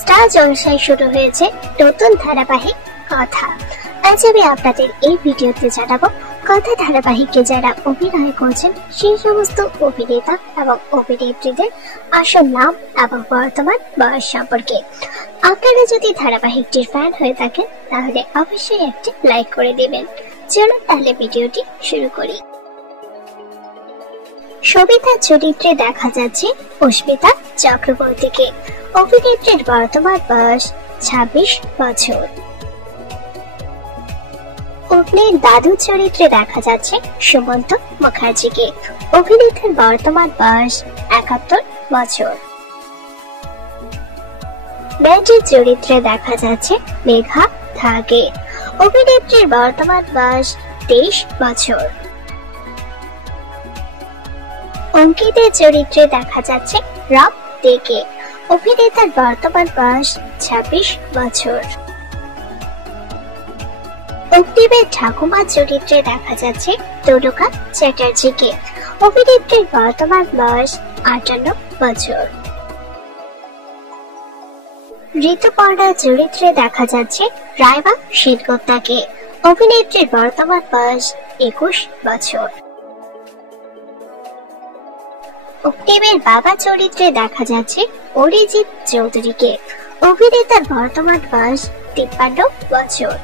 Star জলসায় শুরু হয়েছে নতুন ধারাবাহিক কথা। আজ আমি আপনাদের এই ভিডিওতে জানাবো কথা ধারাবাহিকে যারা অভিনয় করছেন সেই সমস্ত অভিনেতা এবং অভিনেত্রীদের আসল নাম এবং বর্তমান বয়স সম্পর্কে। আপনারা যদি ধারাবাহিকটির ফ্যান হয়ে থাকেন তাহলে অবশ্যই একটি লাইক করে দিবেন। চলুন তাহলে ভিডিওটি শুরু করি। সবিতার চরিত্রে দেখা যাচ্ছে অস্মিতা চক্রবর্তীকে। অভিনেত্রীর বর্তমান বয়স 26 বছর। অগ্নির দাদু চরিত্রে দেখা যাচ্ছে সুমন্ত মুখার্জিকে। অভিনেত্রীর বর্তমান বয়স 71 বছর। ম্যাজির চরিত্রে দেখা যাচ্ছে মেঘা ধাগে। অভিনেত্রীর বর্তমান বয়স 23 বছর। অঙ্কিতের চরিত্রে দেখা যাচ্ছে রব দেকে। অভিনেতার বর্তমান বয়স 26 বছর। অগ্নিবের ঠাকুমা চরিত্রে দেখা যাচ্ছে তনুকা চ্যাটার্জিকে। অভিনেত্রীর বর্তমান বয়স 58 বছর। ঋতুপর্ণা চরিত্রে দেখা যাচ্ছে রাইমা সেনগুপ্তাকে। অভিনেত্রীর বর্তমান বয়স 21 বছর। অগ্নিবের বাবা চরিত্রে দেখা যাচ্ছে অরিজিৎ চৌধুরীকে। অভিনেতার বর্তমান বয়স 53 বছর।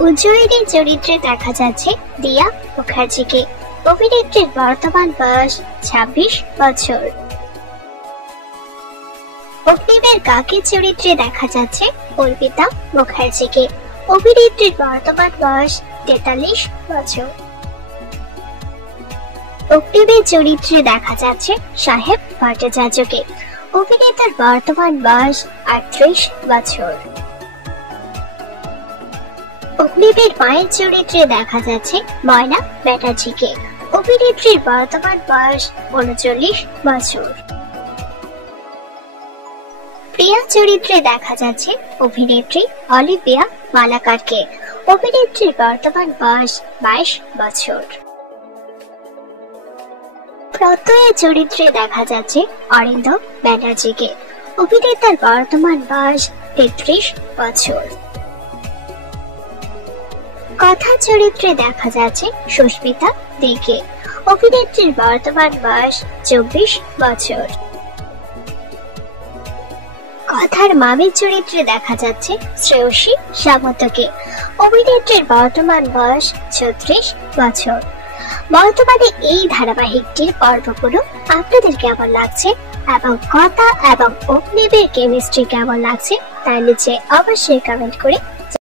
উজ্জয়িনী চরিত্রে দেখা যাচ্ছে দিয়া মুখার্জিকে। অভিনেত্রীর বর্তমান বয়স 26 বছর। অগ্নিবের কাকি চরিত্রে দেখা যাচ্ছে অর্পিতা মুখার্জিকে। অভিনেত্রীর বর্তমান বয়স 43 বছর। অগ্নিবের চরিত্রে দেখা যাচ্ছে সাহেব ভট্টাচার্যকে। অভিনেতার বর্তমান বয়স 38 বছর। অগ্নিবের মায়ের চরিত্রে দেখা যাচ্ছে ময়না ব্যানার্জিকে। অভিনেত্রীর বর্তমান বয়স 39 বছর। প্রিয়া চরিত্রে দেখা যাচ্ছে অভিনেত্রী অলিভিয়া মালাকারকে। অভিনেত্রীর বর্তমান বয়স 22 বছর। প্রত্যয়ের চরিত্রে দেখা যাচ্ছে অরিন্দম ব্যানার্জিকে। অভিনেতার বর্তমান বয়স 33 বছর। কথা চরিত্রে দেখা যাচ্ছে সুস্মিতা দেকে। অভিনেত্রীর বর্তমান বয়স 24 বছর। কথার মামির চরিত্রে দেখা যাচ্ছে শ্রেয়সী সামন্তকে। অভিনেত্রীর বর্তমান বয়স 36 বছর। বর্তমানে এই ধারাবাহিকটির পর্বগুলো আপনাদের কেমন লাগছে এবং কথা এবং অগ্নিবের কেমিস্ট্রি কেমন লাগছে তার নিচে অবশ্যই কমেন্ট করে